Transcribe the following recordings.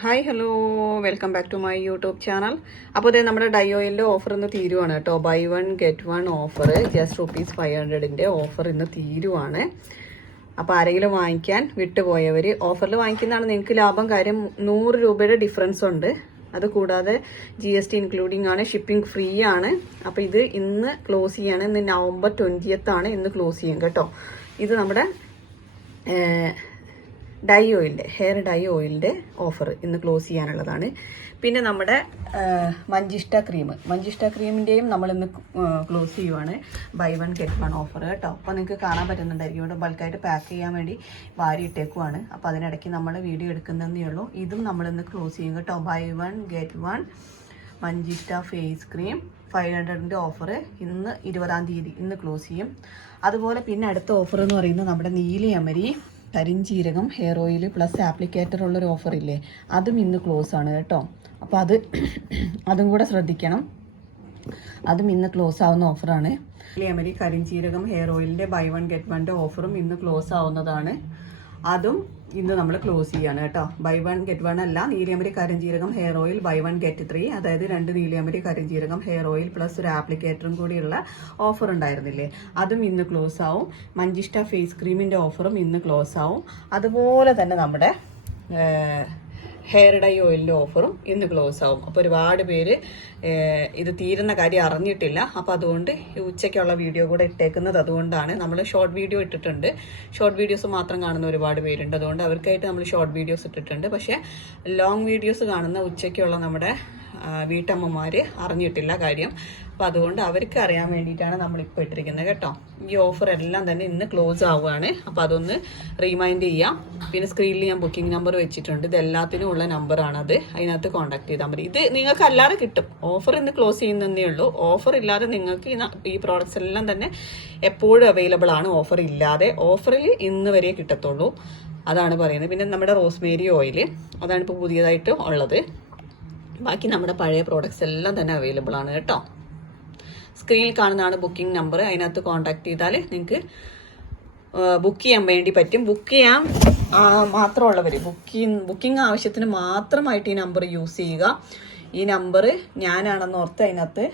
Hi hello welcome back to my YouTube channel. അപ്പോൾ ഇതേ നമ്മുടെ ഡൈ ഓയിലിൻ്റെ ഓഫർ ഇന്ന് തീരുവാണ് കേട്ടോ. Buy 1 get 1 offer, just ₹500 offer ഇന്ന് തീരുവാണ്. അപ്പോൾ ആരെങ്കിലും വാങ്ങിക്കാൻ വിട്ടുപോയവർ ഓഫറിൽ വാങ്ങിക്കുന്നതാണ് നിങ്ങൾക്ക് ലാഭം. കാര്യം 100 രൂപയുടെ ഡിഫറൻസ് ഉണ്ട്. അത് കൂടാതെ GST ഇൻക്ലൂഡിംഗ് ആണ്, ഷിപ്പിംഗ് ഫ്രീ ആണ്. അപ്പോൾ ഇത് ഇന്ന് ക്ലോസ് ചെയ്യാണ്. ഇന്ന് November 20th ആണ് ഇന്ന് ക്ലോസ് ചെയ്യും കേട്ടോ. ഇത് നമ്മുടെ ഡൈ ഓയിലിൻ്റെ ഹെയർ ഡൈ ഓയിലിൻ്റെ ഓഫർ ഇന്ന് ക്ലോസ് ചെയ്യാനുള്ളതാണ്. പിന്നെ നമ്മുടെ മഞ്ചിഷ്ട ക്രീമിൻ്റെയും നമ്മളിന്ന് ക്ലോസ് ചെയ്യുവാണ്. ബൈ 1 get 1 ഓഫർ കേട്ടോ. അപ്പോൾ നിങ്ങൾക്ക് കാണാൻ പറ്റുന്നുണ്ടായിരിക്കും, ഇവിടെ ബൾക്കായിട്ട് പാക്ക് ചെയ്യാൻ വേണ്ടി വാരി ഇട്ടേക്കുവാണ്. അപ്പോൾ അതിനിടയ്ക്ക് നമ്മൾ വീഡിയോ എടുക്കുന്നതേ ഉള്ളൂ. ഇതും നമ്മളിന്ന് ക്ലോസ് ചെയ്യും കേട്ടോ. Buy 1 get 1 Manjishtha face cream 500ൻ്റെ ഓഫർ ഇന്ന് 20ാം തീയതി ഇന്ന് ക്ലോസ് ചെയ്യും. അതുപോലെ പിന്നെ അടുത്ത ഓഫർ എന്ന് പറയുന്നത് നമ്മുടെ നീലിയമരി കരിഞ്ചീരകം ഹെയർ ഓയിൽ പ്ലസ് ആപ്ലിക്കേറ്റർ ഉള്ളൊരു ഓഫർ ഇല്ലേ, അതും ഇന്ന് ക്ലോസ് ആണ് കേട്ടോ. അപ്പോൾ അതും കൂടെ ശ്രദ്ധിക്കണം. അതും ഇന്ന് ക്ലോസ് ആവുന്ന ഓഫറാണ്. നീലിയമരി കരിഞ്ചീരകം ഹെയർ ഓയിലിൻ്റെ ബൈ 1 get 1 ഓഫറും ഇന്ന് ക്ലോസ് ആവുന്നതാണ്. അതും ഇന്ന് നമ്മൾ ക്ലോസ് ചെയ്യാണ് കേട്ടോ. ബൈ 1 get 1 അല്ല, നീലിയമരി കരിഞ്ചീരകം ഹെയർ ഓയിൽ ബൈ 1 get 3, അതായത് 2 നീലിയമരി കരിഞ്ചീരകം ഹെയർ ഓയിൽ പ്ലസ് ഒരു ആപ്ലിക്കേറ്ററും കൂടിയുള്ള ഓഫർ ഉണ്ടായിരുന്നില്ലേ, അതും ഇന്ന് ക്ലോസ് ആവും. മഞ്ചിഷ്ട ഫേസ് ക്രീമിൻ്റെ ഓഫറും ഇന്ന് ക്ലോസ് ആവും. അതുപോലെ തന്നെ നമ്മുടെ ഹെയർ ഡൈ ഓയിലിൻ്റെ ഓഫറും ഇന്ന് ക്ലോസ് ആവും. അപ്പോൾ ഒരുപാട് പേര് ഇത് തീരുന്ന കാര്യം അറിഞ്ഞിട്ടില്ല. അപ്പോൾ അതുകൊണ്ട് ഉച്ചയ്ക്കുള്ള വീഡിയോ കൂടെ ഇട്ടേക്കുന്നത് അതുകൊണ്ടാണ്. നമ്മൾ ഷോർട്ട് വീഡിയോ ഇട്ടിട്ടുണ്ട്. ഷോർട്ട് വീഡിയോസ് മാത്രം കാണുന്ന ഒരുപാട് പേരുണ്ട്. അതുകൊണ്ട് അവർക്കായിട്ട് നമ്മൾ ഷോർട്ട് വീഡിയോസ് ഇട്ടിട്ടുണ്ട്. പക്ഷേ ലോങ് വീഡിയോസ് കാണുന്ന ഉച്ചയ്ക്കുള്ള നമ്മുടെ വീട്ടമ്മമാർ അറിഞ്ഞിട്ടില്ല കാര്യം. അപ്പോൾ അതുകൊണ്ട് അവർക്ക് അറിയാൻ വേണ്ടിയിട്ടാണ് നമ്മളിപ്പോൾ ഇട്ടിരിക്കുന്നത് കേട്ടോ. ഈ ഓഫർ എല്ലാം തന്നെ ഇന്ന് ക്ലോസ് ആവുകയാണ്. അപ്പോൾ അതൊന്ന് റീമൈൻഡ് ചെയ്യാം. പിന്നെ സ്ക്രീനിൽ ഞാൻ ബുക്കിംഗ് നമ്പർ വെച്ചിട്ടുണ്ട്. ഇത് എല്ലാത്തിനും ഉള്ള നമ്പറാണത്. അതിനകത്ത് കോൺടാക്ട് ചെയ്താൽ മതി. ഇത് നിങ്ങൾക്ക് അല്ലാതെ കിട്ടും. ഓഫർ ഇന്ന് ക്ലോസ് ചെയ്യുന്നതേ ഉള്ളൂ. ഓഫർ ഇല്ലാതെ നിങ്ങൾക്ക് ഈ പ്രോഡക്റ്റ്സ് എല്ലാം തന്നെ എപ്പോഴും അവൈലബിൾ ആണ്. ഓഫർ ഇല്ലാതെ, ഓഫറിൽ ഇന്ന് വരെ കിട്ടത്തുള്ളൂ. അതാണ് പറയുന്നത്. പിന്നെ നമ്മുടെ റോസ്മേരി ഓയിൽ, അതാണ് ഇപ്പോൾ പുതിയതായിട്ട് ഉള്ളത്. ബാക്കി നമ്മുടെ പഴയ പ്രോഡക്റ്റ്സ് എല്ലാം തന്നെ അവൈലബിൾ ആണ് കേട്ടോ. സ്ക്രീനിൽ കാണുന്നതാണ് ബുക്കിംഗ് നമ്പർ. അതിനകത്ത് കോൺടാക്ട് ചെയ്താൽ നിങ്ങൾക്ക് ബുക്ക് ചെയ്യാൻ വേണ്ടി പറ്റും. ബുക്ക് ചെയ്യാൻ മാത്രമുള്ളവർ ബുക്കിംഗ് ആവശ്യത്തിന് മാത്രമായിട്ട് ഈ നമ്പർ യൂസ് ചെയ്യുക. ഈ നമ്പർ ഞാനാണെന്ന് ഓർത്ത് അതിനകത്ത്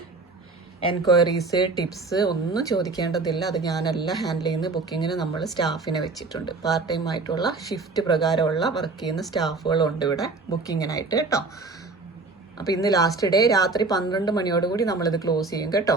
എൻക്വയറീസ് ടിപ്സ് ഒന്നും ചോദിക്കേണ്ടതില്ല. അത് ഞാനെല്ലാം ഹാൻഡിൽ ചെയ്യുന്ന ബുക്കിങ്ങിന് നമ്മൾ സ്റ്റാഫിനെ വെച്ചിട്ടുണ്ട്. പാർട്ട് ടൈം ആയിട്ടുള്ള ഷിഫ്റ്റ് പ്രകാരമുള്ള വർക്ക് ചെയ്യുന്ന സ്റ്റാഫുകളുണ്ട് ഇവിടെ ബുക്കിങ്ങിനായിട്ട് കേട്ടോ. അപ്പോൾ ഇന്ന് ലാസ്റ്റ് ഡേ രാത്രി 12 മണിയോടുകൂടി നമ്മളിത് ക്ലോസ് ചെയ്യും കേട്ടോ.